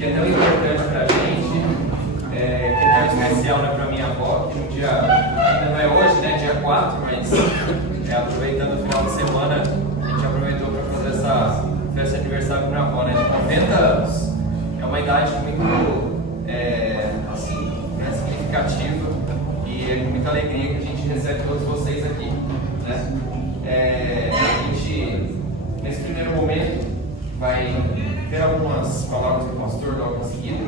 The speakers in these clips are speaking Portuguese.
que é tão importante para a gente, que é tão especial, né, para minha avó, que no dia, ainda não é hoje, né, dia 4, mas aproveitando o final de semana, a gente aproveitou para fazer essa festa de aniversário com minha avó, né, de 90 anos. É uma idade muito assim, significativa e é com muita alegria que a gente recebe todos vocês aqui, né? A gente, nesse primeiro momento, vai ter algumas palavras do pastor logo em seguida,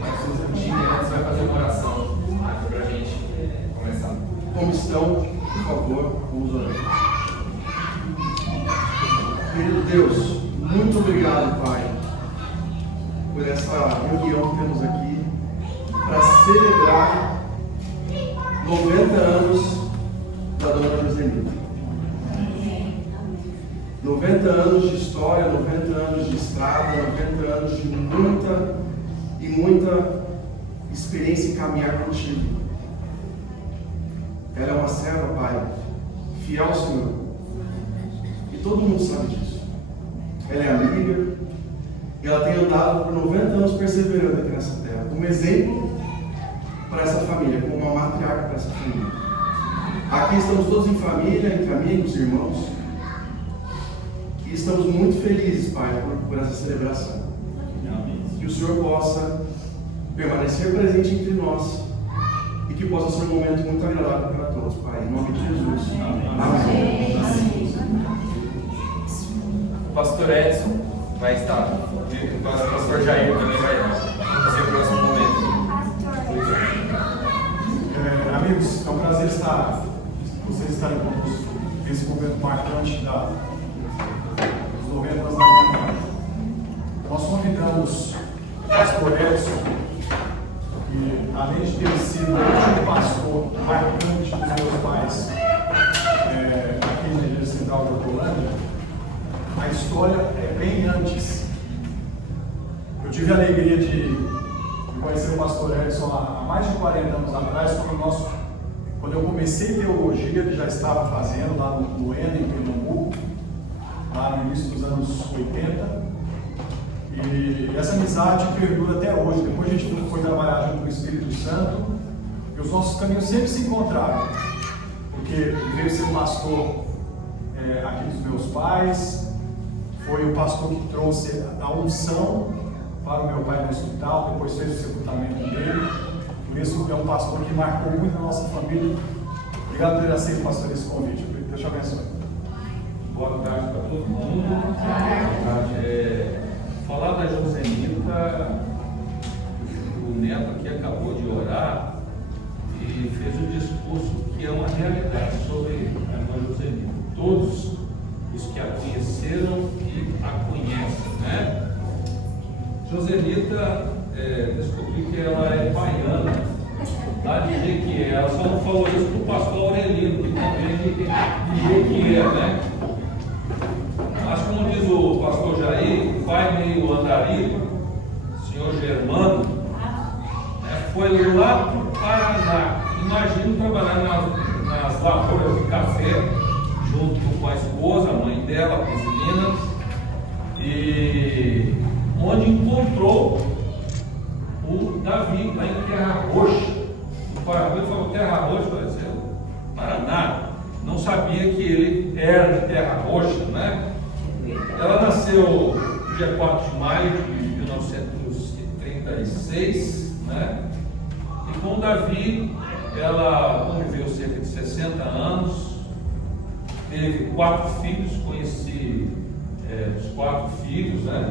mas o Chico antes vai fazer uma oração para a gente começar. Como estão? Por favor, vamos orar. Querido Deus, muito obrigado, Pai, por essa reunião que temos aqui para celebrar 90 anos da Dona Joselita. 90 anos de história, 90 anos de estrada, 90 anos de muita experiência em caminhar contigo. Ela é uma serva, Pai, fiel ao Senhor. E todo mundo sabe disso. Ela é amiga. E ela tem andado por 90 anos perseverando aqui nessa terra. Um exemplo para essa família, como uma matriarca para essa família. Aqui estamos todos em família, entre amigos, irmãos. E estamos muito felizes, Pai, por essa celebração. Que o Senhor possa permanecer presente entre nós. E que possa ser um momento muito agradável para todos, Pai. Em nome de Jesus. Amém. O pastor Edson vai estar. O pastor Jair também vai fazer o próximo momento. Amigos, é um prazer estar vocês estarem conosco nesse momento marcante dos 90 anos da minha mãe. Nós convidamos o pastor Edson, que além de ter sido o último pastor marcante dos meus pais aqui na Igreja Central de Hortolândia, a história é bem antes. Eu tive a alegria de conhecer o pastor Edson há mais de 40 anos atrás, quando eu comecei teologia, ele já estava fazendo lá no ENA, em Pernambuco, lá no início dos anos 80. E essa amizade perdura até hoje. Depois a gente foi trabalhar junto com o Espírito Santo e os nossos caminhos sempre se encontraram, porque ele veio ser o pastor aqui dos meus pais, foi o pastor que trouxe a unção para o meu pai no hospital, depois fez o sepultamento dele. Por isso é um pastor que marcou muito a nossa família. Obrigado por ter aceito, pastor, esse convite. Deus te abençoe. Boa tarde para todo mundo. Boa tarde. Falar da Joselita, o Neto aqui acabou de orar e fez um discurso que é uma realidade sobre a irmã Joselita. Todos os que a conheceram e a conhecem, né? Joselita, descobri que ela é baiana, lá de Jequié. Ela só não falou isso para o pastor Aurelino, que também é de Jequié, né? Mas como diz o pastor Jair, o pai meio andarilho, senhor Germano, foi lá para o Paraná. Imagino trabalhar nas lavouras de café, junto com a esposa, a mãe dela, a Cosilina, e onde encontrou o Davi, lá em Terra Roxa. O Paraná falou Terra Roxa, pareceu Paraná. Não sabia que ele era de Terra Roxa, né? Ela nasceu dia 4 de maio de 1936, né? E com o Davi, ela conviveu cerca de 60 anos, teve 4 filhos, conheci os 4 filhos, né?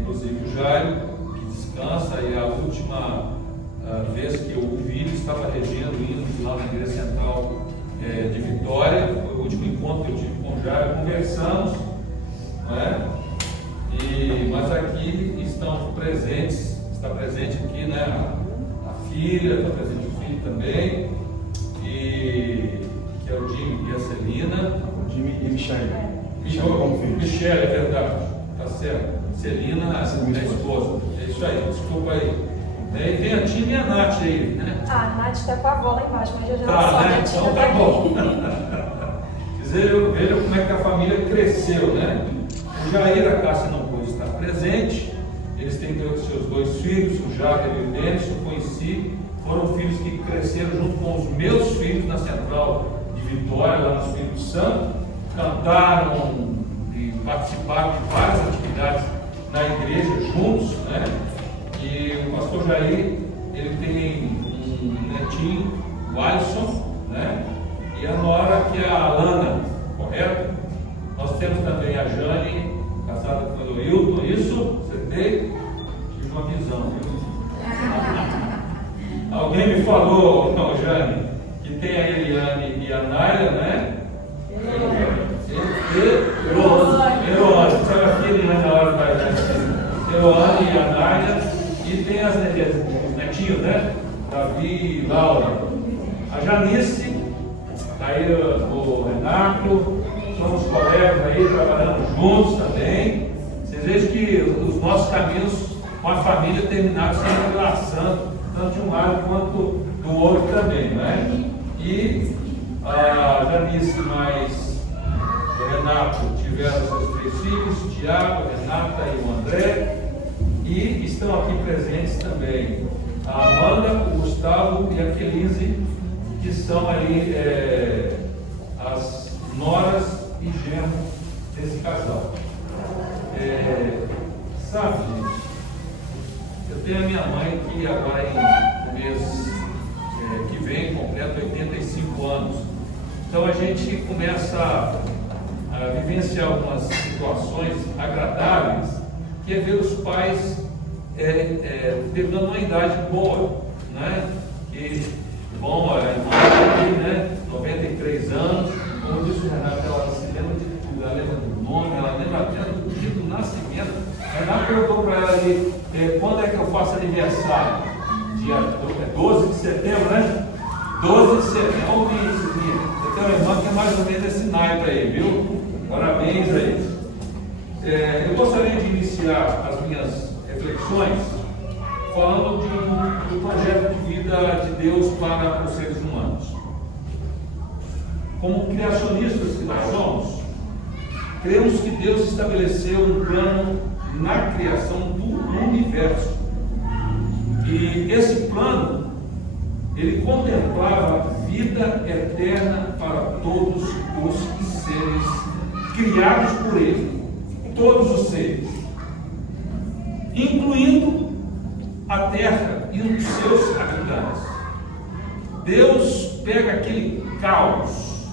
Inclusive o Jairo, que descansa, e a última vez que eu o vi, ele estava regendo hinos lá na Igreja Central de Vitória. Foi o último encontro que eu tive com o Jairo, conversamos, né? Mas aqui estão presentes, está presente aqui, né? A filha, está presente o filho também, que é o Jimmy e a Celina. Jimmy e Michele. Michele, é verdade, tá certo. Celina, a esposa. É isso aí, desculpa aí. E tem a Tina e a Nath aí, né? A Nath está com a avó lá embaixo, mas eu já Tá, só né? a Tina Então tá tá aqui. bom. Vejam como é que a família cresceu, né? O Jair e a Cássia não pôde estar presente. Eles têm 2 seus 2 filhos, o Jader e o Denison, conheci, foram filhos que cresceram junto com os meus filhos na Central de Vitória, lá no Espírito Santo, cantaram e participaram de várias atividades na igreja juntos, né? E o pastor Jair, ele tem um netinho, o Alisson, né? E a nora, que é a Alana, correto? Nós temos também a Jane, casada com o Hilton, isso? Acertei? Tive uma visão, viu? Alguém me falou, não, Jane, que tem a Eliane e a Naila, né? Eloane, sabe aqui, Eliane, na hora vai dar Eloane e a Naila, e tem os netinhos, né? Davi e Laura. A Janice, aí o Renato, somos colegas aí, trabalhando juntos também. Vocês vejam que os nossos caminhos com a família terminaram se entrelaçando, tanto de um lado quanto do outro também, né? E a Janice mais o Renato tiveram seus 3 filhos, Tiago, Renata e o André, e estão aqui presentes também a Amanda, o Gustavo e a Kelise, que são ali as noras e genro desse casal. Sabe, gente, eu tenho a minha mãe que agora no mês que vem completa 85 anos. Então a gente começa a vivenciar algumas situações agradáveis, que é ver os pais pegando uma idade boa, né? E, bom, a irmã aqui, né? 93 anos, como disse o Renato, ela se lembra ela lembra do nome, ela lembra até do dia do nascimento. O Renato perguntou para ela ali, quando é que eu faço aniversário? Dia 12 de setembro, né? 12 de setembro, olha isso aqui. Eu tenho uma irmã que é mais ou menos esse naipe aí, viu? Parabéns a eles. Eu gostaria de iniciar as minhas reflexões falando do projeto de vida de Deus para os seres humanos. Como criacionistas que nós somos, cremos que Deus estabeleceu um plano na criação do universo. E esse plano, ele contemplava vida eterna para todos os seres criados por Ele, todos os seres, incluindo a terra e os seus habitantes. Deus pega aquele caos,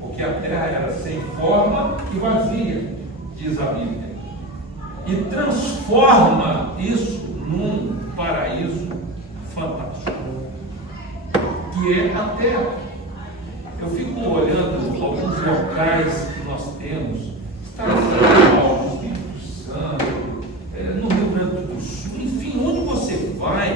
porque a terra era sem forma e vazia, diz a Bíblia, e transforma isso num paraíso fantástico, que é a terra. Eu fico olhando alguns locais que nós temos, Estação, Espírito Santo, no Rio Grande do Sul, enfim, onde você vai,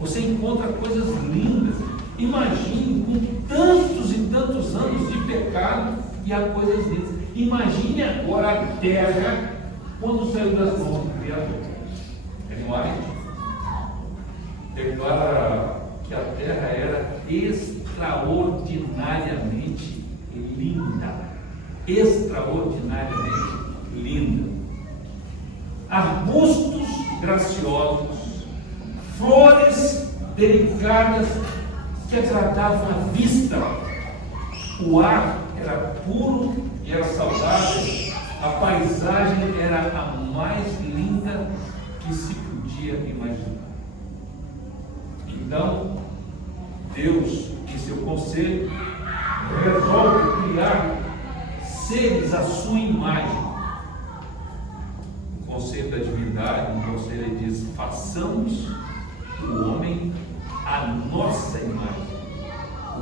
você encontra coisas lindas. Imagine com tantos e tantos anos de pecado e há coisas lindas. Imagine agora a terra quando saiu das mãos do Criador. Declara que a terra era extraordinariamente linda. Extraordinariamente linda. Arbustos graciosos, flores delicadas que agradavam a vista. O ar era puro e era saudável. A paisagem era a mais linda que se podia imaginar. Então, Deus, em seu conselho, resolve criar seres à sua imagem. O conselho da divindade, no conselho ele diz: façamos o homem à nossa imagem.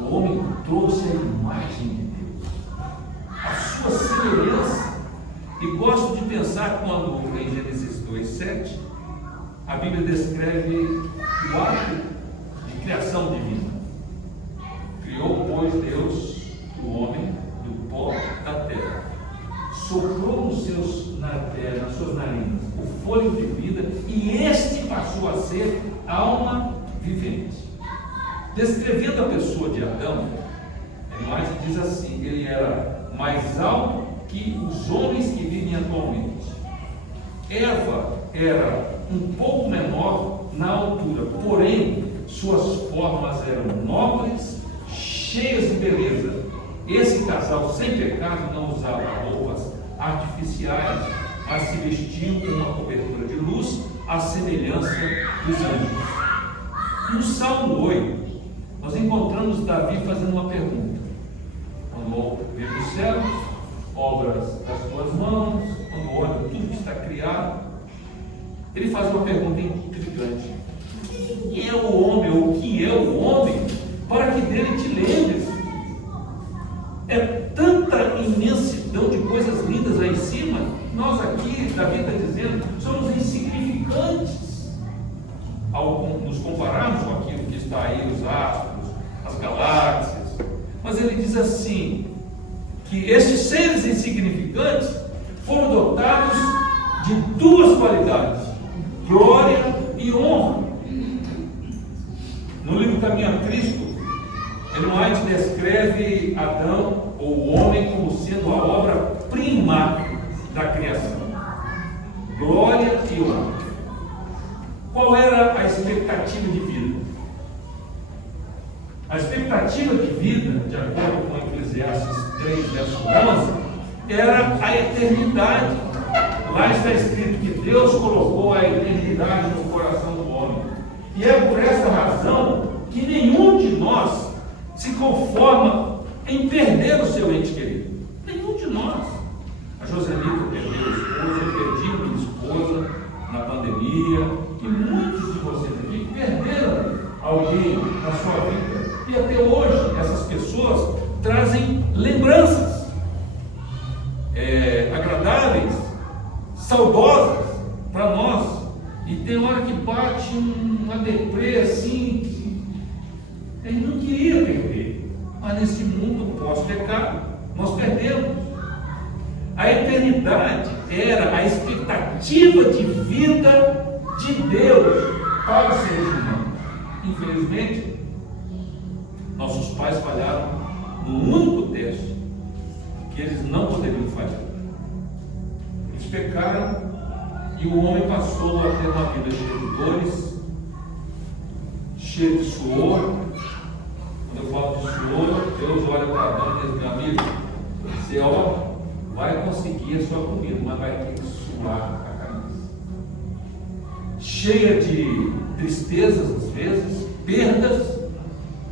O homem trouxe a imagem de Deus, a sua semelhança. E gosto de pensar quando em Gênesis 2:7 a Bíblia descreve o ato de criação divina. Criou, pois, Deus o homem do pó da terra, soprou nas suas narinas o fôlego de vida, e este passou a ser alma vivente. Descrevendo a pessoa de Adão, mais diz assim: ele era mais alto que os homens que vivem atualmente. Eva era um pouco menor na altura, porém suas formas eram nobres, cheias de beleza. Esse casal sem pecado não usava roupas artificiais, mas se vestiam com uma cobertura de luz à semelhança dos anjos. No Salmo 8, nós encontramos Davi fazendo uma pergunta: quando vê os céus, obras das tuas mãos, quando olha tudo que está criado, ele faz uma pergunta intrigante: quem é o homem, ou o que é o homem, para que dele te lembres? É tanta imensidão de coisas lindas lá em cima. Nós aqui, Davi está dizendo, somos insignificantes ao nos compararmos com aquilo que está aí, os astros, as galáxias. Mas ele diz assim, que esses seres insignificantes foram dotados de duas qualidades: glória e honra. No livro Caminho a Cristo, Ellen White descreve Adão, ou o homem, como sendo a obra-prima da criação. Glória e honra. Qual era a expectativa de vida? A expectativa de vida, de acordo com Eclesiastes 3, verso 11, era a eternidade. Lá está escrito que Deus colocou a eternidade no coração do homem. E é por essa razão que nenhum de nós se conforma em perder o seu ente querido. Nenhum de nós. A Joselita perdeu a esposa, eu perdi minha esposa na pandemia, e muitos de vocês aqui perderam alguém na sua vida. E até hoje essas pessoas trazem lembranças agradáveis, saudosas para nós. E tem hora que bate uma deprê assim, que ele não queria perder, mas nesse mundo pós-pecado nós perdemos. A eternidade era a expectativa de vida de Deus para os seres humanos. Infelizmente, nossos pais falharam no único teste que eles não poderiam falhar. Eles pecaram e o homem passou a ter uma vida cheia de dores, cheia de suor. Quando eu falo de suor, Deus olha para Adão e diz: meu amigo, você vai conseguir a sua comida, mas vai ter que suar a camisa. Cheia de tristezas, às vezes, perdas,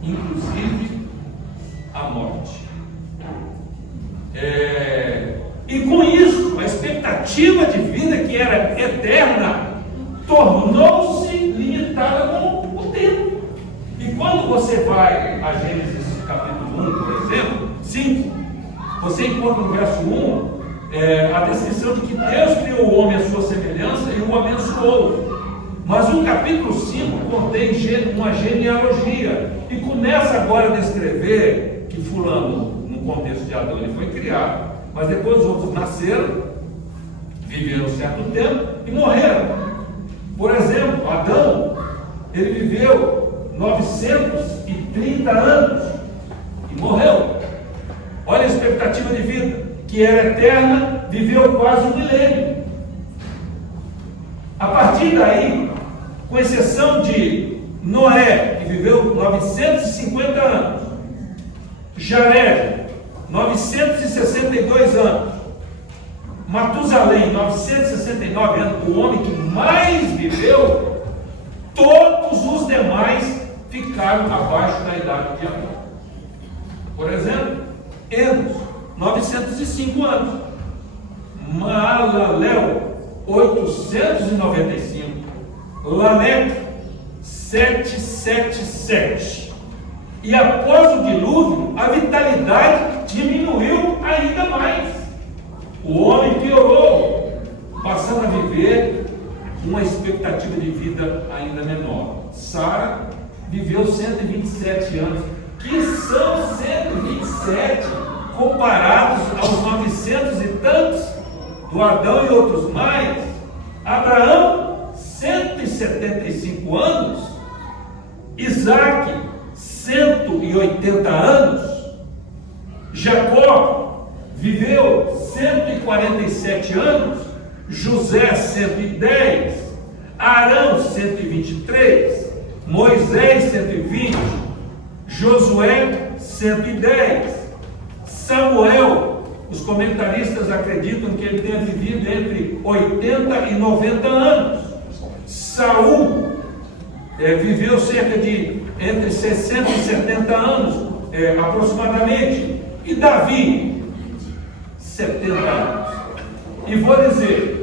inclusive a morte. E com isso, a expectativa de vida, que era eterna, tornou-se limitada com o tempo. E quando você vai a Gênesis capítulo 1, por exemplo, 5, você encontra no verso 1 a descrição de que Deus criou o homem à sua semelhança e o abençoou. Mas o capítulo 5 contém uma genealogia e começa agora a descrever que fulano, no contexto de Adão, ele foi criado, mas depois os outros nasceram, viveram um certo tempo e morreram. Por exemplo, Adão, ele viveu 930 anos e morreu. Olha a expectativa de vida, que era eterna, viveu quase um milênio. A partir daí, com exceção de Noé, que viveu 950 anos, Jared, 962 anos, Matusalém, 969 anos, o homem que mais viveu, todos os demais ficaram abaixo da idade de Adão. Por exemplo, Enos, 905 anos, Maalalel, 895, Lameque, 777. E após o dilúvio, a vitalidade diminuiu ainda mais. O homem piorou, passando a viver uma expectativa de vida ainda menor. Sara viveu 127 anos, que são 127 comparados aos 900 e tantos do Adão e outros mais. Abraão, 175 anos, Isaac, 180 anos, Jacó viveu 147 anos, José 110, Arão 123, Moisés 120, Josué 110, Samuel, os comentaristas acreditam que ele tenha vivido entre 80 e 90 anos. Saul viveu cerca de entre 60 e 70 anos aproximadamente, e Davi 70 anos. E vou dizer,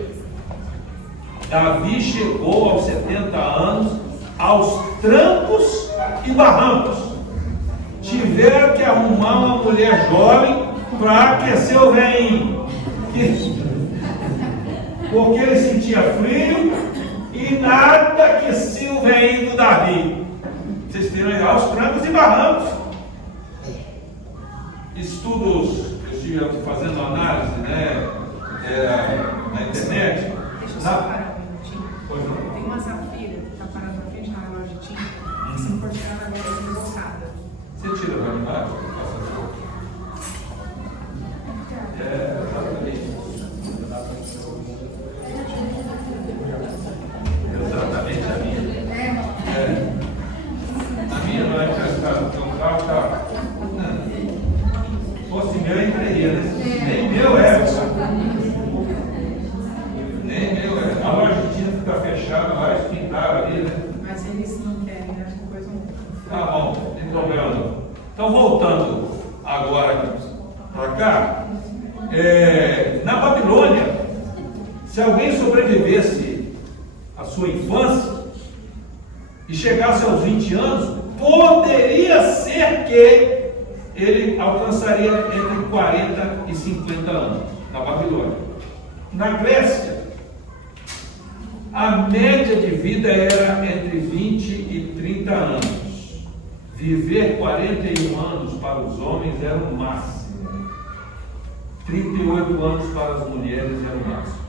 Davi chegou aos 70 anos aos trancos e barrancos. Tiveram que arrumar uma mulher jovem para aquecer o velhinho, porque ele sentia frio e nada aquecia o velhinho do Davi. Vocês viram aí, aos trancos e barrancos. Estudos, eu estive fazendo análise, né, na internet. Deixa eu só parar um minutinho. Tem uma Zafira que está parada na frente da loja de tinta. Se for tirar agora é embolsada. Você tira a imagem? Exatamente a minha. A minha não é emprestada, porque o carro está. Se fosse meu, eu entreria, né? Nem meu é. Nem meu é. A loja de tinta está fechada, lá eles pintaram ali, né? Mas eles não querem, né? Depois não. Tá bom, não tem problema não. Então, voltando agora para cá, na Babilônia, se alguém sobrevivesse à sua infância e chegasse aos 20 anos, poderia ser que ele alcançaria entre 40 e 50 anos na Babilônia. Na Grécia, a média de vida era entre 20 e 30 anos. Viver 41 anos para os homens era o máximo. 38 anos para as mulheres era o máximo.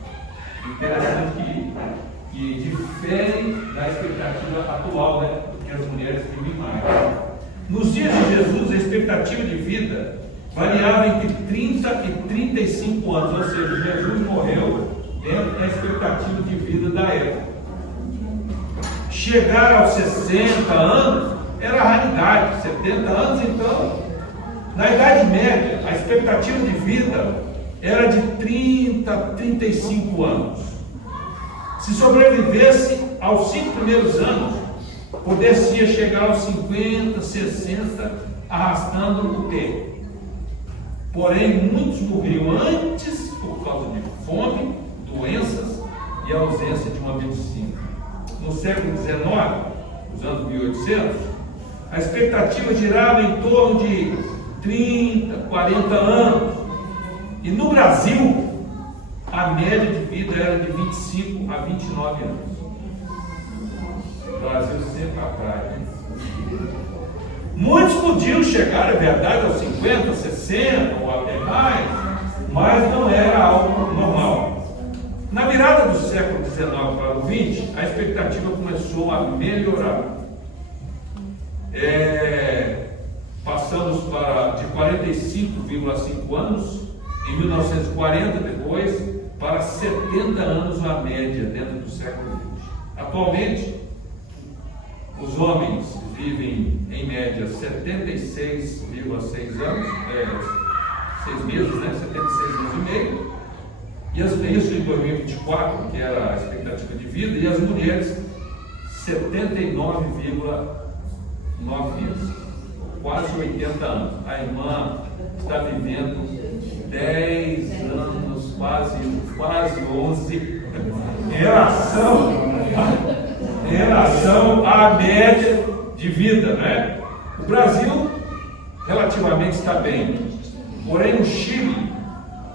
Interessante que difere da expectativa atual, né? Porque as mulheres vivem mais. Nos dias de Jesus, a expectativa de vida variava entre 30 e 35 anos, ou seja, Jesus morreu dentro da expectativa de vida da época. Chegar aos 60 anos era raridade, 70 anos, então, na Idade Média, a expectativa de vida era de 30 a 35 anos. Se sobrevivesse aos 5 primeiros anos, poderia chegar aos 50, 60, arrastando o tempo. Porém, muitos morriam antes por causa de fome, doenças e a ausência de uma medicina. No século XIX, nos anos 1800, a expectativa girava em torno de 30, 40 anos. E no Brasil, a média de vida era de 25 a 29 anos. O Brasil sempre atrás. Muitos podiam chegar, é verdade, aos 50, 60 ou até mais, mas não era algo normal. Na virada do século XIX para o XX, a expectativa começou a melhorar. Passamos de 45,5 anos em 1940, depois para 70 anos a média dentro do século XX. Atualmente, os homens vivem em média 76,6 anos, 6 meses, né? 76 anos e meio, e isso em 2024, que era a expectativa de vida, e as mulheres 79,9 meses, quase 80 anos. A irmã está vivendo 10 anos, quase 11, em relação à média de vida, né? O Brasil relativamente está bem, porém no Chile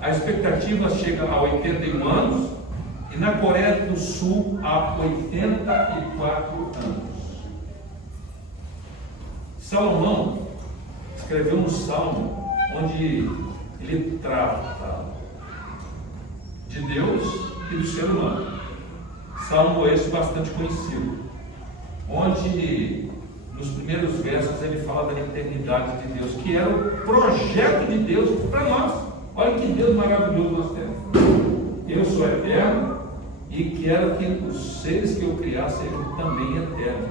a expectativa chega a 81 anos e na Coreia do Sul a 84 anos. Salomão escreveu um salmo onde ele trata de Deus e do ser humano. Salmo esse bastante conhecido, onde nos primeiros versos ele fala da eternidade de Deus, que era o projeto de Deus para nós. Olha que Deus maravilhoso nós temos. Eu sou eterno e quero que os seres que eu criar sejam também eternos.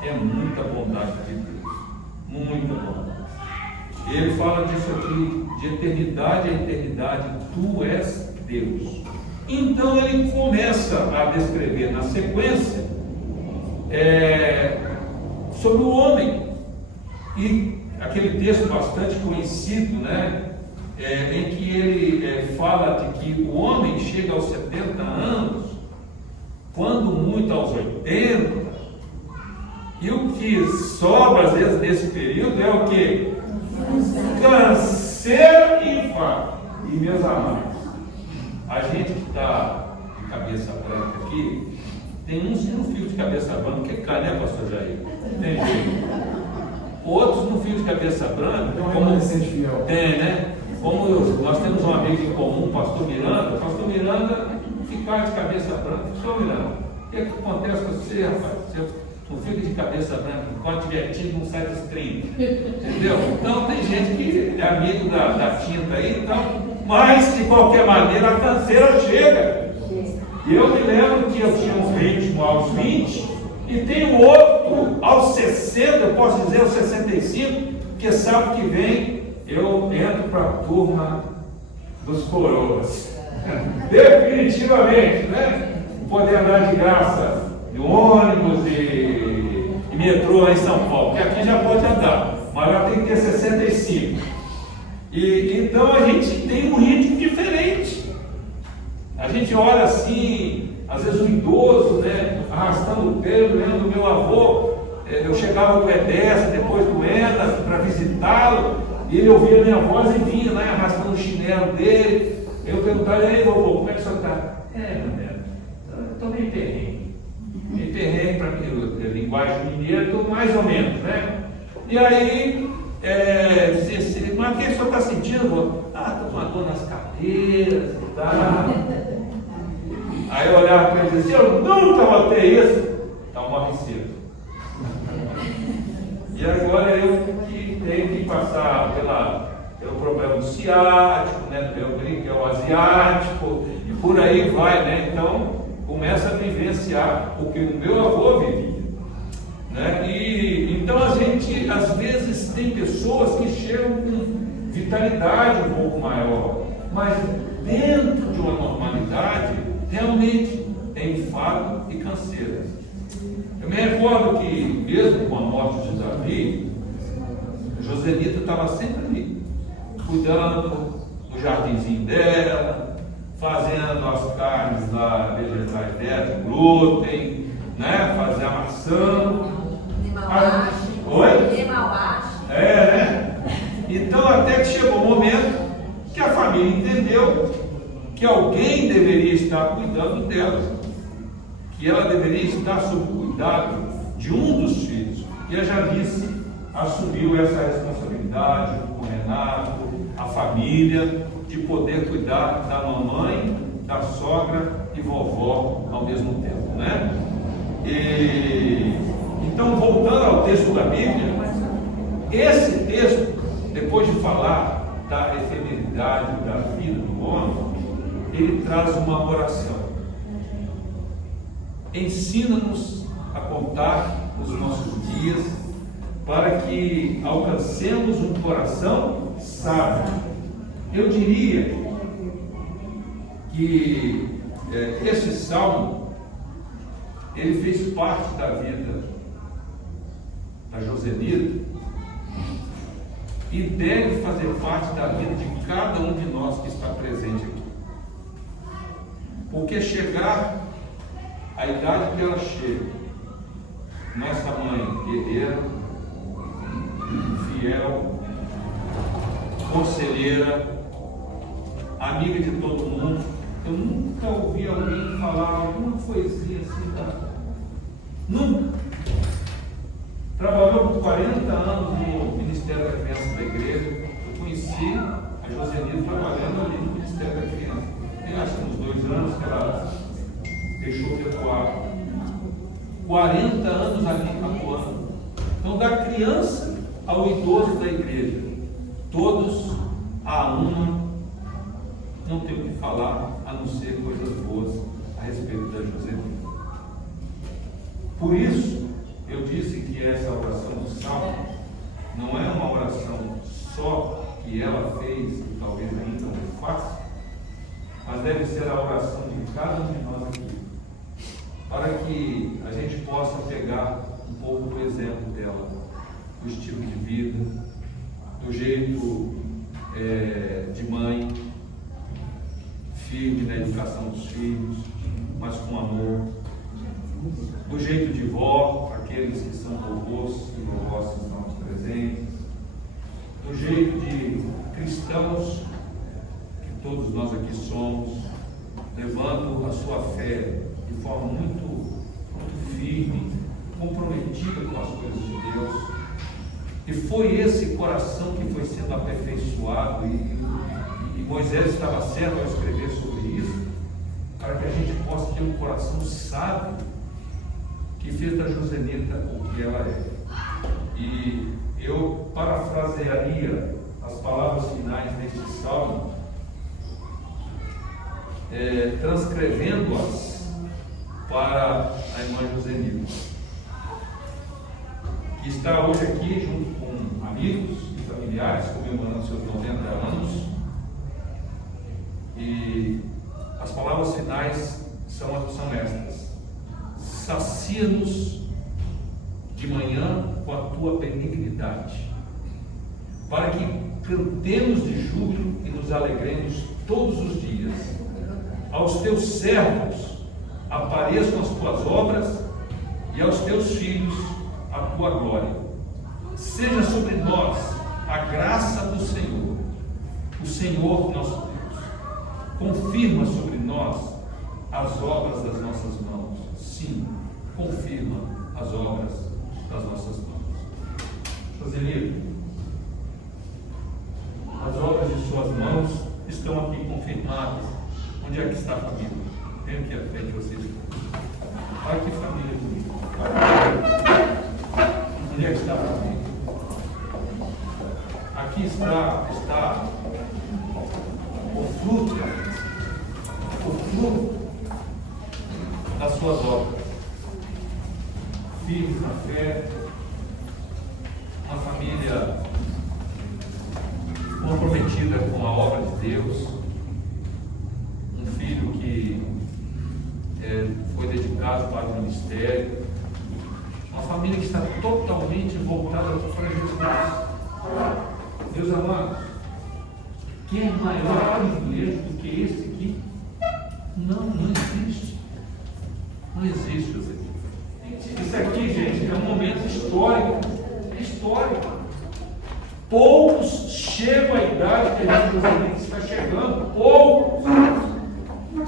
É muita bondade de Deus, muita bondade. Ele fala disso aqui, de eternidade a eternidade, tu és Deus. Então ele começa a descrever na sequência sobre o homem, e aquele texto bastante conhecido, né? Em que ele fala de que o homem chega aos 70 anos, quando muito aos 80, e o que sobra às vezes nesse período é o que? Canseira e infarto. E meus amados, a gente que está de cabeça branca aqui, tem uns que não fiam de cabeça branca, que cai, né, pastor Jair? Tem jeito. Outros não fiam de cabeça branca, como fiel. tem, né? Como nós temos um amigo em comum, pastor Miranda ficar de cabeça branca. Pastor Miranda, o que acontece com você, rapaz? Você não fica de cabeça branca, quando tiver tinta, não sai dos 30. Entendeu? Então tem gente que é amigo da tinta aí, então, mas de qualquer maneira a canseira chega. E eu me lembro que eu tinha um ritmo aos 20 e tenho outro aos 60, eu posso dizer aos 65, porque sábado que vem eu entro para a turma dos coroas. Definitivamente, né? Poder andar de graça de ônibus e metrô lá em São Paulo, que aqui já pode andar, mas lá tem que ter 65. E então a gente tem um ritmo diferente. A gente olha assim, às vezes um idoso, né, arrastando o pé. Eu lembro do meu avô, eu chegava do EDES, depois do ENA, para visitá-lo, e ele ouvia a minha voz e vinha, né, arrastando o chinelo dele. Eu perguntava: ei, vovô, como é que o senhor está? Meu neto, eu estou meio perrengue. Meio perrengue para mim, linguagem mineira, estou mais ou menos, né? E aí, dizia assim: mas o que o senhor está sentindo, vô? Estou com uma dor nas cadeiras e tal. Aí eu olhava para ele e dizia: eu nunca vou ter isso. Então morre cedo. E agora eu que tenho que passar pelo problema do ciático, né, do meu grito, que é o asiático, e por aí vai, né? Então começa a vivenciar o que o meu avô vivia, né? E então a gente às vezes tem pessoas que chegam com vitalidade um pouco maior, mas dentro de uma normalidade realmente tem enfado e canseira. Eu me recordo que mesmo com a morte de Davi, Joselita estava sempre ali, cuidando do jardinzinho dela, fazendo as carnes lá, vegetais dela, glúten, né? Fazer a maçã. Oi? Né? Então até que chegou o momento que a família entendeu que alguém deveria estar cuidando dela, que ela deveria estar sob o cuidado de um dos filhos. E a Janice assumiu essa responsabilidade com o Renato, a família, de poder cuidar da mamãe, da sogra e vovó ao mesmo tempo, né? Então, voltando ao texto da Bíblia, esse texto, depois de falar da efemeridade da vida do homem, ele traz uma oração. Ensina-nos a contar os nossos dias para que alcancemos um coração sábio. Eu diria que esse salmo ele fez parte da vida da Joselita e deve fazer parte da vida de cada um de nós que está presente aqui. Porque chegar à idade que ela chega, nossa mãe guerreira, fiel, conselheira, amiga de todo mundo. Eu nunca ouvi alguém falar alguma coisinha assim, tá? Nunca. Trabalhou por 40 anos no Ministério da Criança da igreja. Eu conheci a Joselita trabalhando ali no Ministério da Criança. Tem acho que uns 2 anos que ela deixou de atuar. 40 anos ali atuando. Então, da criança ao idoso da igreja, todos a uma, não tem o que falar a não ser coisas boas. a respeito da Josemita. Por isso, eu disse que essa oração do Salmo não é uma oração só que ela fez e talvez ainda não faça, mas deve ser a oração de cada um de nós aqui, para que a gente possa pegar um pouco do exemplo dela, do estilo de vida, do jeito de mãe, firme na educação dos filhos, mas com amor, do jeito de vó, aqueles que são vovôs e vovós que estão presentes, do jeito de cristãos, que todos nós aqui somos, levando a sua fé de forma muito firme, comprometida com as coisas de Deus. E foi esse coração que foi sendo aperfeiçoado, e Moisés estava certo ao escrever sobre isso, para que a gente possa ter um coração sábio, que fez da Josemita o que ela é. E eu parafrasearia as palavras finais deste salmo, transcrevendo-as para a irmã Josemita, que está hoje aqui junto com amigos e familiares, comemorando seus 90 anos. E as palavras finais são estas: sacia-nos de manhã com a tua benignidade, para que cantemos de júbilo e nos alegremos todos os dias. Aos teus servos apareçam as tuas obras, e aos teus filhos a tua glória. Seja sobre nós a graça do Senhor, o Senhor nosso Deus. Confirma sobre nós as obras das nossas mãos. Sim, confirma as obras das nossas mãos. Josemita, as obras de suas mãos estão aqui confirmadas. Onde é que está a família? Venha aqui à frente, vocês. Olha que família bonita. Onde é que está a família? Aqui está o fruto das suas obras. Filhos na fé, uma família comprometida com a obra de Deus, um filho que foi dedicado para o ministério, uma família que está totalmente voltada para Jesus. Meus amados, quem é maior privilégio do que esse aqui? Não existe. Não existe, José. Isso aqui, gente, é um momento histórico. É histórico. Poucos chegam à idade que a gente está chegando. Poucos.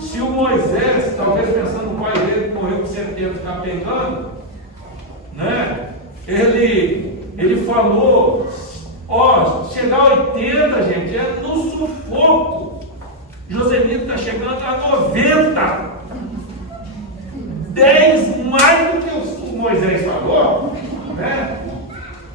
Se o Moisés, talvez pensando no pai dele que morreu com 70, está pegando, né? Ele falou, chegar a 80, gente, é no sufoco. Josemita está chegando a 90. 10 mais do que o Moisés falou, né?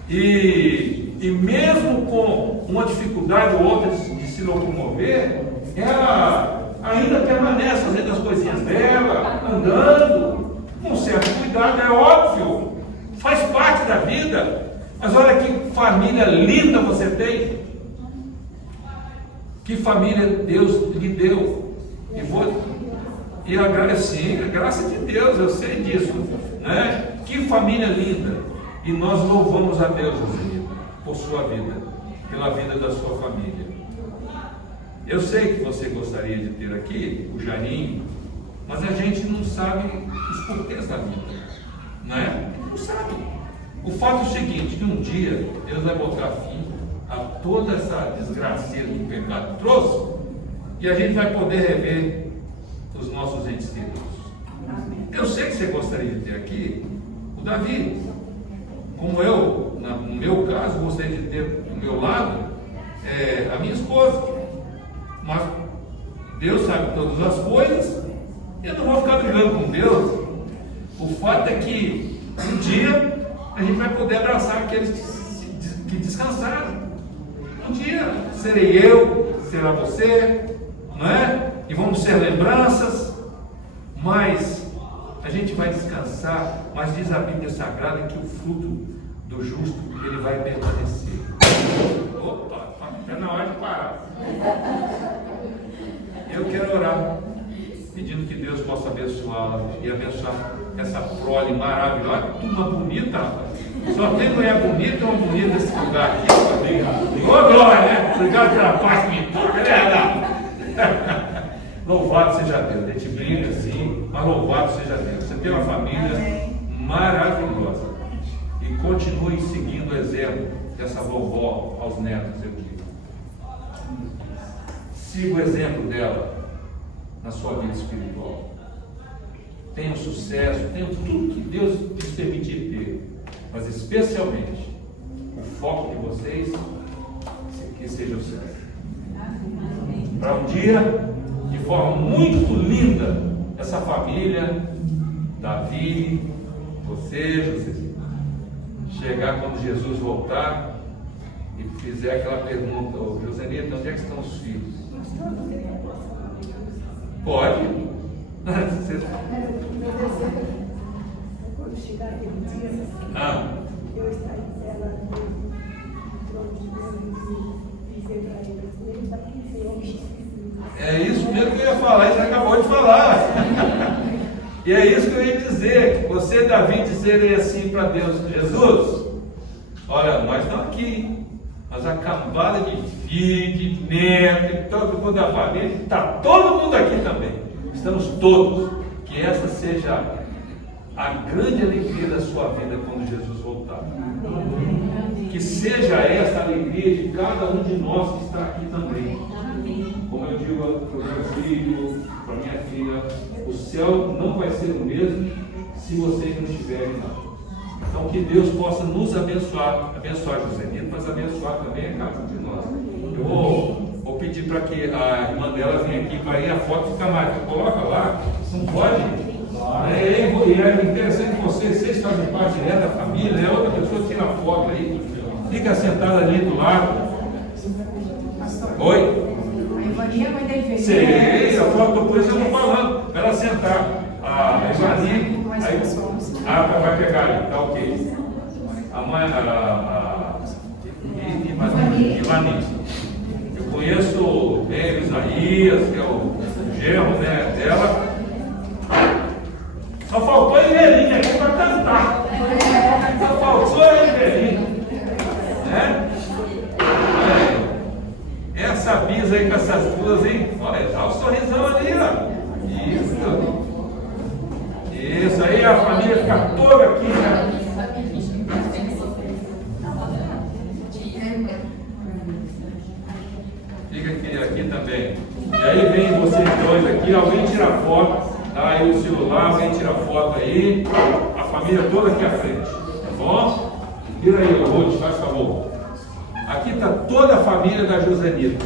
E mesmo com uma dificuldade ou outra de se locomover, ela ainda permanece fazendo as coisinhas dela, andando, com certo cuidado, é óbvio, faz parte da vida. Mas olha que família linda você tem, que família Deus lhe deu. E agradecer, a graça de Deus, eu sei disso, né? Que família linda. E nós louvamos a Deus, Josemita, por sua vida, pela vida da sua família. Eu sei que você gostaria de ter aqui o Jarinho, mas a gente não sabe os porquês da vida, né? Não sabe. O fato é o seguinte, que um dia Deus vai botar fim a toda essa desgraceira que o pecado trouxe, e a gente vai poder rever os nossos entes queridos. Eu sei que você gostaria de ter aqui o Davi, como eu, no meu caso, gostaria de ter do meu lado a minha esposa, mas Deus sabe todas as coisas, eu não vou ficar brigando com Deus. O fato é que um dia a gente vai poder abraçar aqueles que descansaram. Um dia serei eu, será você, não é? E vamos ser lembranças, Mas a gente vai descansar, mas diz a Bíblia Sagrada que o fruto do justo, ele vai permanecer. Opa, está na hora de parar. Eu quero orar, pedindo que Deus possa abençoá-la e abençoar essa prole maravilhosa. Turma bonita, rapaz. Só tem mulher bonita ou bonita nesse lugar aqui. Ô glória, né? Obrigado pela paz que me toca, né? Louvado seja Deus. A gente brinca assim, mas louvado seja Deus. Você tem uma família maravilhosa. E continue seguindo o exemplo dessa vovó aos netos, eu digo. Siga o exemplo dela na sua vida espiritual. Tenha sucesso, tenha tudo que Deus lhes permitir ter. Mas especialmente, o foco de vocês, que seja o céu. Para um dia, de forma muito linda, essa família, Davi, você, Josézinho, chegar quando Jesus voltar e fizer aquela pergunta: ô Josenita, onde é que estão os filhos? Pode. Quando chegar aquele dia, eu estarei ela no trono de Deus e dizer para ele está aqui, Senhor. É isso mesmo que eu ia falar, você acabou de falar. E é isso que eu ia dizer. Você, Davi, dizer assim para Deus: Jesus, olha, nós estamos aqui, mas a cambada de filho, de neto, todo mundo da família, está todo mundo aqui também. Estamos todos. Que essa seja a grande alegria da sua vida quando Jesus voltar. Que seja essa a alegria de cada um de nós que está aqui também. Como eu digo para o meu filho, para a minha filha, o céu não vai ser o mesmo se vocês não estiverem lá. Então que Deus possa nos abençoar Josenito, mas abençoar também a cada um de nós. Eu vou pedir para que a irmã dela venha aqui para ir a foto ficar mais. Coloca lá, não pode. E é interessante que vocês fazem parte da família, né? Outra pessoa tira a foto aí, fica sentada ali do lado. Oi? A Ivani é mãe da Ivani. Sei, a foto, por isso eu estou falando. Ela sentar. A Ivani, aí, vai pegar ali, tá ok. A mãe, Ivani. Eu conheço bem o Isaías, que é o genro, né, dela. Só faltou a Ivelinha aqui para cantar. Só faltou a Ivelinha. Né? Essa bisa aí com essas duas, hein? Olha, dá o sorrisão ali, ó. Isso aí, a família fica toda aqui, né? Fica aqui também. E aí vem vocês dois aqui, alguém tira foto. Tá aí o celular, alguém tira foto aí, a família toda aqui à frente, tá bom? Vira aí, Ruth, faz favor. Aqui está toda a família da Josenita.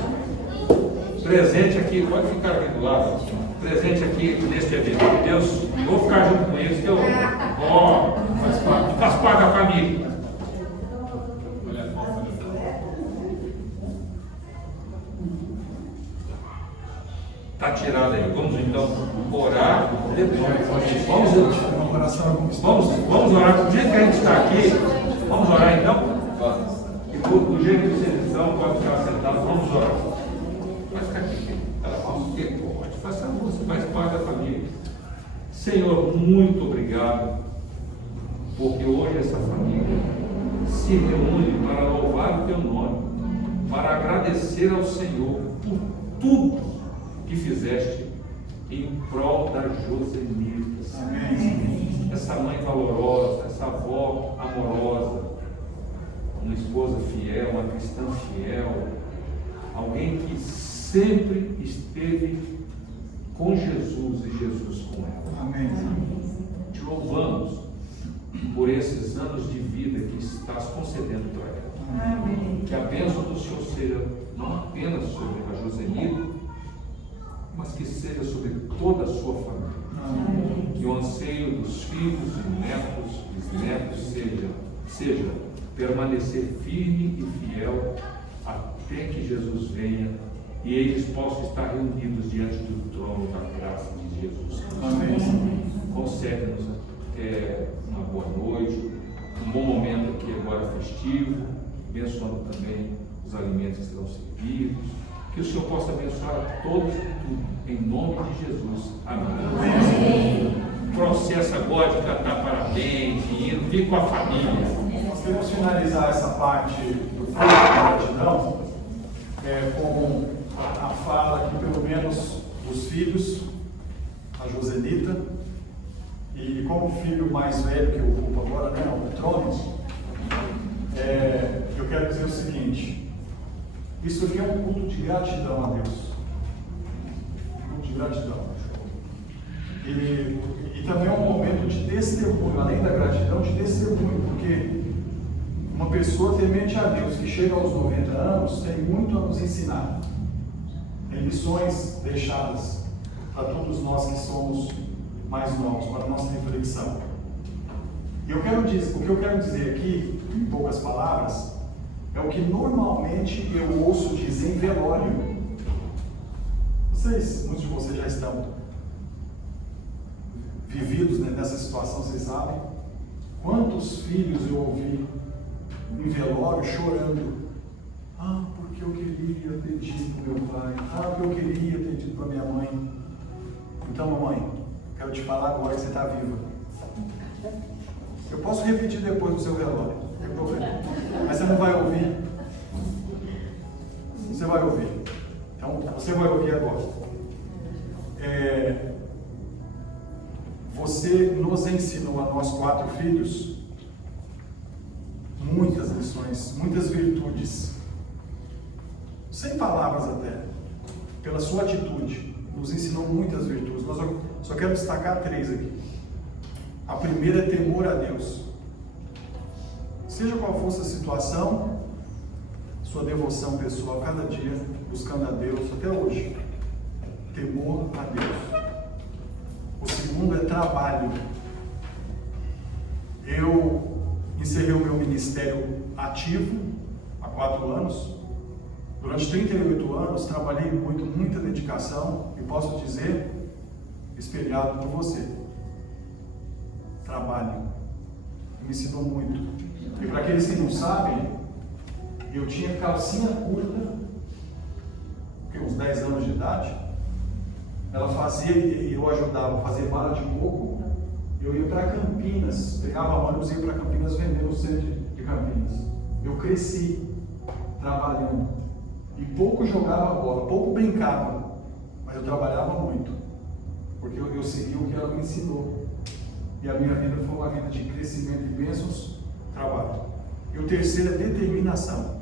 Presente aqui, pode ficar aqui do lado. Presente aqui neste evento. Deus, eu vou ficar junto com eles, que eu faz parte da família. Está tirado aí. Vamos então orar. Vamos orar. Do jeito que a gente está aqui, vamos orar então? E do jeito que vocês estão, pode ficar sentado. Vamos orar. Vai ficar aqui. Pode fazer a música, faz parte da família. Senhor, muito obrigado, porque hoje essa família se reúne para louvar o teu nome, para agradecer ao Senhor por tudo que fizeste em prol da Josenita. Essa mãe valorosa, essa avó amorosa, uma esposa fiel, uma cristã fiel, alguém que sempre esteve com Jesus e Jesus com ela. Amém. Te louvamos por esses anos de vida que estás concedendo para ela. Amém. Que a bênção do Senhor seja não apenas sobre a Josenita, mas que seja sobre toda a sua família. Amém. Que o anseio dos filhos e netos, bisnetos seja permanecer firme e fiel até que Jesus venha e e eles possam estar reunidos diante do trono da graça de Jesus. Amém. Concede-nos uma boa noite, um bom momento aqui agora festivo, abençoando também os alimentos que serão servidos. Que o Senhor possa abençoar todos e tudo, em nome de Jesus. Amém. Processo agora de cantar parabéns, dinheiro, fique com a família. Nós queremos finalizar essa parte do culto da gratidão com a fala que pelo menos os filhos, a Joselita, e como o filho mais velho que ocupa agora, né, o trono, eu quero dizer o seguinte: isso aqui é um culto de gratidão a Deus. Um culto de gratidão. E também é um momento de testemunho, além da gratidão, de testemunho, porque uma pessoa temente a Deus que chega aos 90 anos tem muito a nos ensinar. Tem lições deixadas para todos nós que somos mais novos, para a nossa reflexão. E o que eu quero dizer aqui, em poucas palavras, é o que normalmente eu ouço dizer em velório. Muitos de vocês já estão vividos, né, nessa situação, vocês sabem. Quantos filhos eu ouvi em velório chorando? Ah, porque eu queria ter dito para meu pai. Ah, porque eu queria ter dito para minha mãe. Então, mamãe, quero te falar agora que você está viva. Eu posso repetir depois do seu velório, não tem problema. Mas você não vai ouvir. Você vai ouvir. Então, você vai ouvir agora. Você nos ensinou, a nós 4 filhos, muitas lições, muitas virtudes. Sem palavras até. Pela sua atitude, nos ensinou muitas virtudes. Mas eu só quero destacar 3 aqui. A primeira é temor a Deus. Seja qual fosse a situação, sua devoção pessoal, cada dia, buscando a Deus, até hoje. Temor a Deus. O segundo é trabalho. Eu encerrei o meu ministério ativo há 4 anos. Durante 38 anos, trabalhei muito, muita dedicação, e posso dizer, espelhado por você. Trabalho. Me ensinou muito. E para aqueles que não sabem, eu tinha calcinha curta, uns 10 anos de idade. Ela fazia, e eu ajudava a fazer bala de coco. Eu ia para Campinas, pegava ônibus e ia para Campinas vender no centro de Campinas. Eu cresci trabalhando. E pouco jogava bola, pouco brincava. Mas eu trabalhava muito. Porque eu seguia o que ela me ensinou. E a minha vida foi uma vida de crescimento e bênçãos, trabalho. E o terceiro é determinação.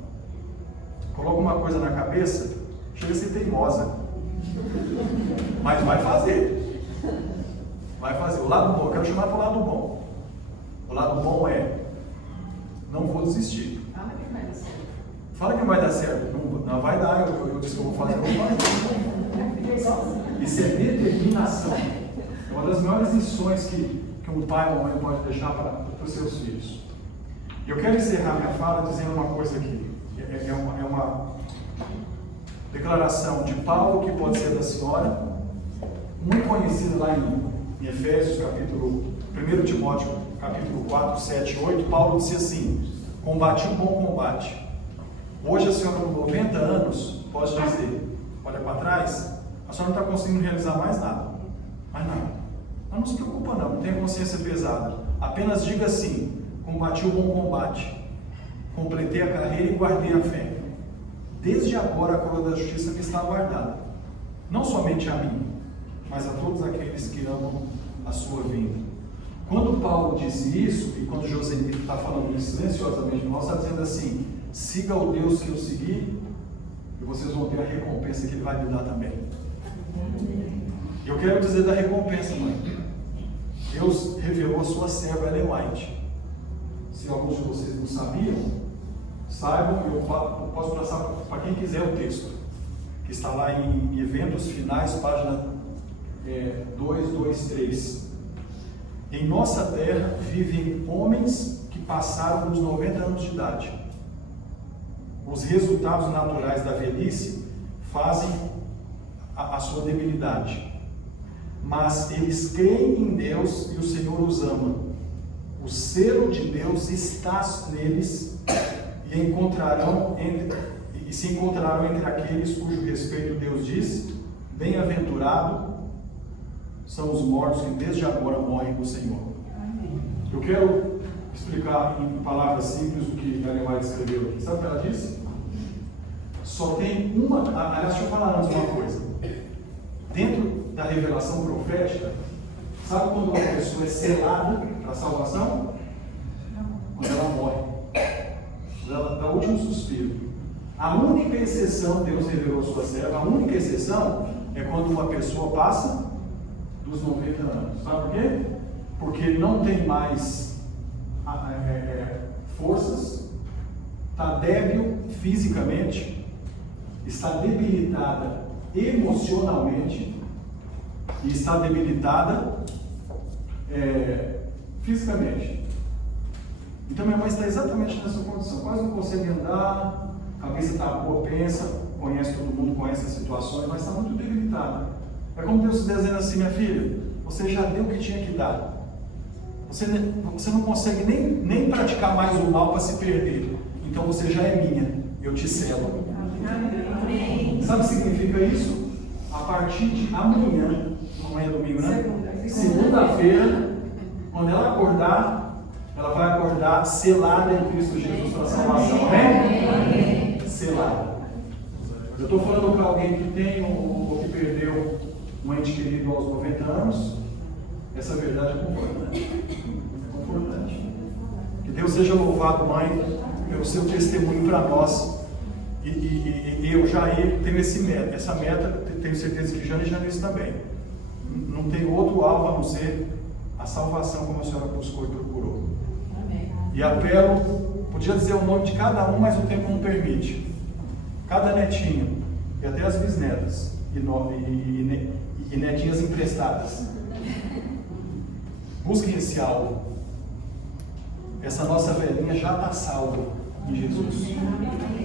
Coloca uma coisa na cabeça, chega a ser teimosa. Mas vai fazer. Vai fazer. O lado bom, eu quero chamar para o lado bom. O lado bom é: não vou desistir. Fala que vai dar certo. Fala que vai dar certo. Não vai dar, eu disse que eu vou fazer, não vai. Isso é determinação. É uma das maiores lições que um pai ou uma mãe pode deixar para os seus filhos. Eu quero encerrar minha fala dizendo uma coisa aqui. É uma declaração de Paulo, que pode ser da senhora, muito conhecida lá em Efésios, capítulo 1 Timóteo, capítulo 4, 7 e 8. Paulo disse assim: combati um bom combate. Hoje a senhora com 90 anos pode dizer, olha para trás, a senhora não está conseguindo realizar mais nada. Mais nada. Mas não se preocupa não tenha consciência pesada. Apenas diga assim: combati o bom combate, completei a carreira e guardei a fé. Desde agora a coroa da justiça me está guardada, não somente a mim, mas a todos aqueles que amam a sua vinda. Quando Paulo disse isso, e quando Joselito está falando isso silenciosamente, nós está dizendo assim: siga o Deus que eu segui, e vocês vão ter a recompensa que Ele vai me dar também. Eu quero dizer da recompensa, mãe. Deus revelou a sua serva Ellen White. Se alguns de vocês não sabiam, saibam, eu posso passar para quem quiser o texto, que está lá em Eventos Finais, página 223. Em nossa terra vivem homens que passaram dos 90 anos de idade. Os resultados naturais da velhice fazem a sua debilidade, mas eles creem em Deus e o Senhor os ama. O selo de Deus está neles e se encontrarão entre aqueles cujo respeito Deus diz: bem-aventurado são os mortos que desde agora morrem com o Senhor. Eu quero explicar em palavras simples o que a Ellen White escreveu aqui. Sabe o que ela disse? Só tem uma. Aliás, deixa eu falar antes uma coisa. Dentro da revelação profética, sabe quando uma pessoa é selada para a salvação? Quando ela morre. Quando ela dá o último suspiro. A única exceção, Deus revelou sua serva, a única exceção é quando uma pessoa passa dos 90 anos. Sabe por quê? Porque ele não tem mais forças, está débil fisicamente, está debilitada emocionalmente e está debilitada fisicamente. Então minha mãe está exatamente nessa condição, quase não consegue andar, a cabeça está propensa, conhece todo mundo, conhece as situações, mas está muito debilitada. É como Deus dizendo assim: minha filha, você já deu o que tinha que dar. Você não consegue nem praticar mais o mal para se perder. Então você já é minha, eu te selo. Sabe o que significa isso? A partir de amanhã, não é domingo, né? Segunda-feira, quando ela acordar, ela vai acordar selada em Cristo Jesus para a salvação. Amém? Selada. Eu estou falando para alguém que tem ou que perdeu um ente querido aos 90 anos. Essa verdade é confortante. É confortante. Que Deus seja louvado, mãe, pelo seu testemunho para nós. E eu já tenho essa meta, tenho certeza que Jane e Janice também. Não tem outro alvo a não ser a salvação, como a senhora buscou e procurou. Amém. E apelo, podia dizer o nome de cada um, mas o tempo não permite. Cada netinho, e até as bisnetas, e netinhas emprestadas. Busquem esse alvo. Essa nossa velhinha já está salva em Jesus.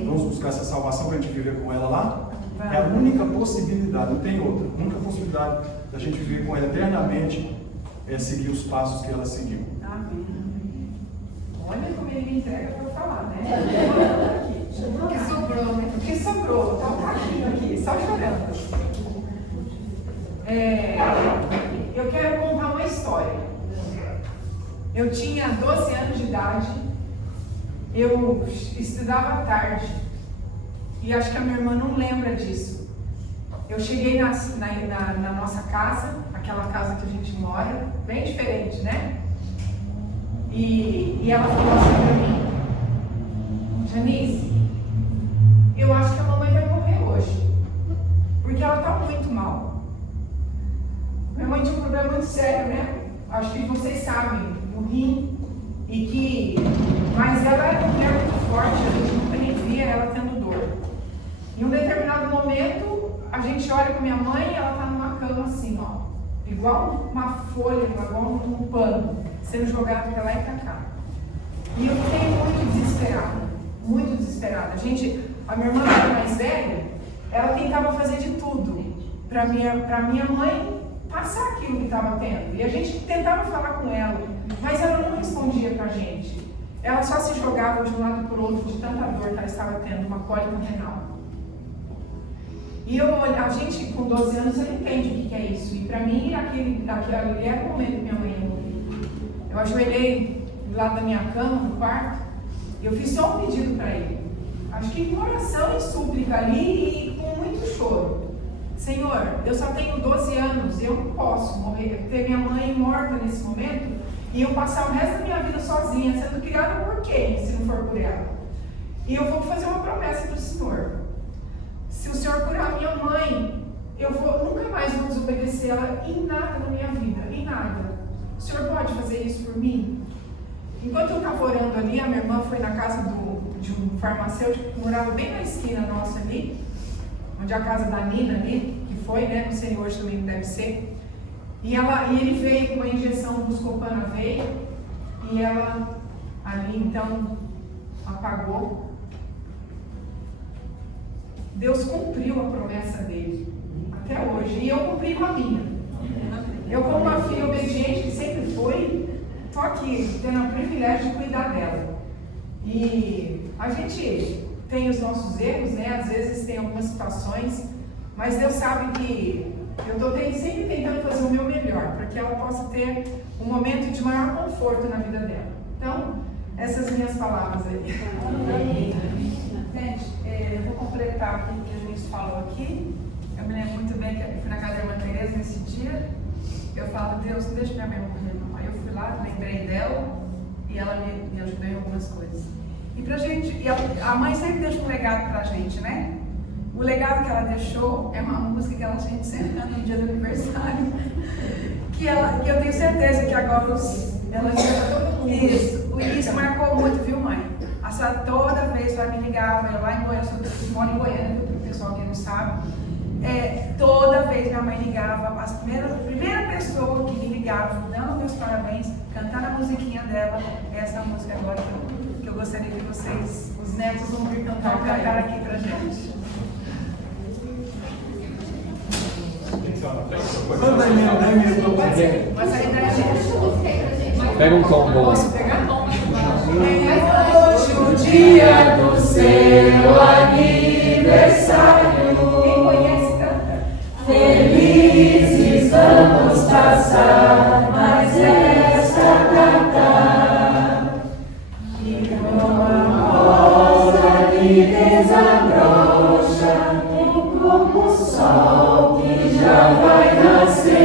Vamos buscar essa salvação para a gente viver com ela lá? É a única possibilidade, não tem outra. A única possibilidade da gente viver com ela eternamente é seguir os passos que ela seguiu. Amém. Olha como ele me entrega para falar, né? O que sobrou, né? O que sobrou? Tá um caquinho aqui, só chorando. Eu quero contar uma história. Eu tinha 12 anos de idade, eu estudava à tarde, e acho que a minha irmã não lembra disso. Eu cheguei na nossa casa, aquela casa que a gente mora, bem diferente, né? E ela falou assim pra mim: Janice, eu acho que a mamãe vai morrer hoje, porque ela tá muito mal. Minha mãe tinha um problema muito sério, né? Acho que vocês sabem, no rim, mas ela era uma mulher muito forte, a gente nunca nem via ela tendo dor. Em um determinado momento, a gente olha para minha mãe e ela está numa cama assim, ó, igual uma folha, igual um pano, sendo jogado para lá e para cá. E eu fiquei muito desesperada. A minha irmã era mais velha, ela tentava fazer de tudo para minha mãe passar aquilo que estava tendo. E a gente tentava falar com ela, mas ela não respondia para a gente. Ela só se jogava de um lado para o outro de tanta dor que ela estava tendo, uma cólica renal. E a gente com 12 anos ela entende o que é isso. E para mim aquele era o momento que minha mãe ia morrer. Eu ajoelhei do lado da minha cama, no quarto, e eu fiz só um pedido para ele. Acho que com oração e súplica ali e com muito choro. Senhor, eu só tenho 12 anos, eu não posso morrer, ter minha mãe morta nesse momento e eu passar o resto da minha vida sozinha, sendo criada por quem, se não for por ela? E eu vou fazer uma promessa do Senhor. Se o Senhor curar minha mãe, eu nunca mais vou desobedecer ela em nada na minha vida, em nada. O Senhor pode fazer isso por mim? Enquanto eu estava orando ali, a minha irmã foi na casa de um farmacêutico que morava bem na esquina nossa ali, onde é a casa da Nina ali, que foi, né, não sei hoje também deve ser. E ele veio com uma injeção do Buscopan na veia, e ela ali então apagou. Deus cumpriu a promessa dele até hoje, e eu cumpri com a minha. Eu, como uma filha obediente que sempre fui, estou aqui tendo o privilégio de cuidar dela. E a gente tem os nossos erros, né? Às vezes tem algumas situações, mas Deus sabe que eu estou sempre tentando fazer o meu melhor, para que ela possa ter um momento de maior conforto na vida dela. Então, essas minhas palavras aí. Gente, eu vou completar aqui o que a gente falou aqui. Eu me lembro muito bem que eu fui na casa da irmã Tereza nesse dia. Eu falo, Deus, não deixa minha mãe morrer, não. Aí eu fui lá, lembrei dela e ela me ajudou em algumas coisas. E pra gente, a mãe sempre deixa um legado pra gente, né? O legado que ela deixou é uma música que a gente sempre canta no dia do aniversário. Que eu tenho certeza que agora ela já todo mundo. Isso marcou muito, viu, mãe? A senhora toda vez vai me ligar, eu lá em Goiânia, eu moro em Goiânia, para o pessoal que não sabe. Toda vez minha mãe ligava, a primeira pessoa que me ligava, dando meus parabéns, cantando a musiquinha dela, é essa música agora que eu gostaria que vocês, os netos, vão vir cantar aqui pra gente. Mas a ideia é Pega um tom bom. Posso pegar? É hoje o dia do seu aniversário. Quem conhece, canta. Felizes vamos passar mais esta data. E como a rosa que desabrocha, como o sol que já vai nascer.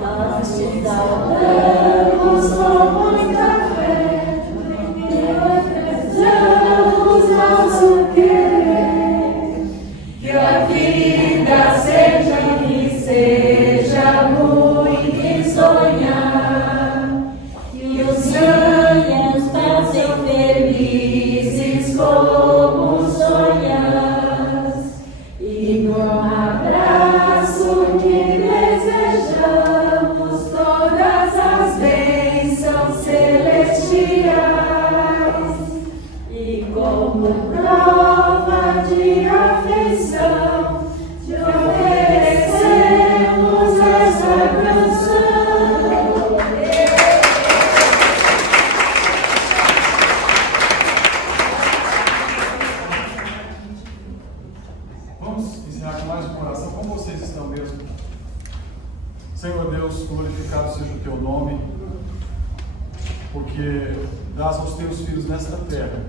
Nós te saudamos com muita fé, desejamos nosso querer, que a vida seja e seja muito sonhar, que os sonhos passem felizes como sonhas, e com abraço que desejamos todas as bênçãos celestiais, e como prova de afeição te oferecemos essa canção. Vamos encerrar com mais uma oração. Como vocês estão mesmo? Senhor Deus, glorificado seja o teu nome, porque dás aos teus filhos nesta terra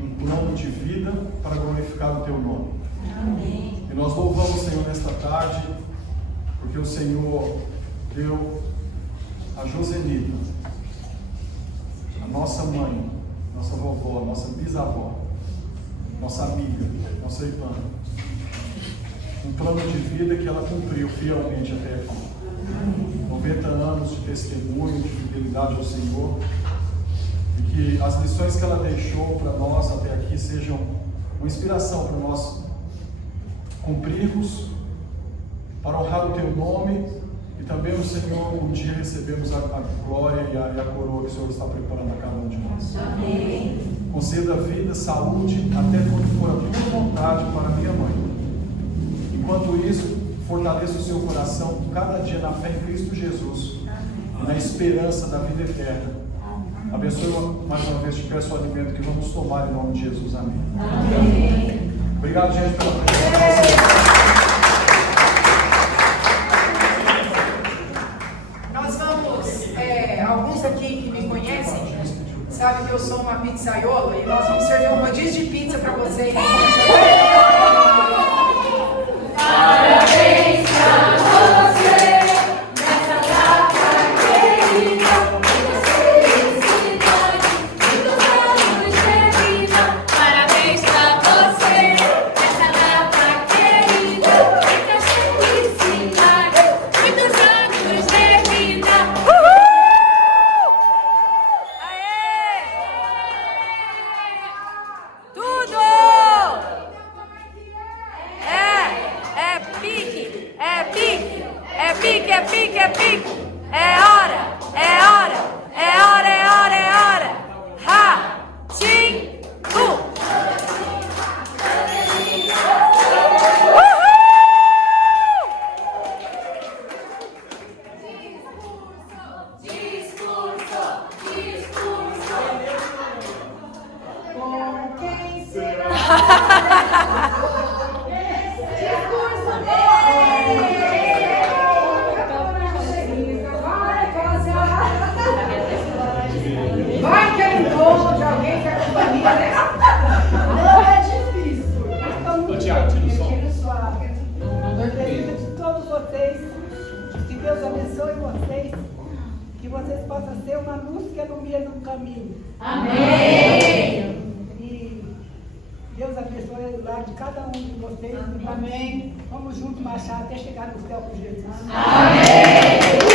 um plano de vida para glorificar o teu nome. Amém. E nós louvamos, Senhor, nesta tarde, porque o Senhor deu a Josenita, a nossa mãe, nossa vovó, nossa bisavó, nossa amiga, nossa irmã, um plano de vida que ela cumpriu fielmente até aqui. 90 anos de testemunho, de fidelidade ao Senhor, e que as lições que ela deixou para nós até aqui sejam uma inspiração para nós cumprirmos, para honrar o teu nome, e também o Senhor um dia recebemos a glória e a coroa que o Senhor está preparando a cada um de nós. Amém. Conceda vida, saúde, até quando for a tua vontade para minha mãe. Enquanto isso, fortaleça o seu coração cada dia na fé em Cristo Jesus, na esperança da vida eterna. Abençoe mais uma vez, te peço o alimento que vamos tomar em nome de Jesus. Amém. Amém. Obrigado, gente, pela presença. Nós vamos, alguns aqui que me conhecem, sabem que eu sou uma pizzaiola, e nós vamos servir um rodízio de pizza para vocês. Parabéns pra você, nessa data querida, muitas felicidades, muitos anos de vida. Parabéns pra você, nessa data querida, muitas felicidades, muitos anos de vida. Aê! Tudo! É pique, é hora, é hora, é hora, é hora, é hora. Ha, tim, hu. vocês. Que Deus abençoe vocês. Que vocês possam ser uma luz que ilumina no caminho. Amém. E Deus abençoe o lar de cada um de vocês. Amém. Vamos juntos marchar até chegar no céu com Jesus. Amém.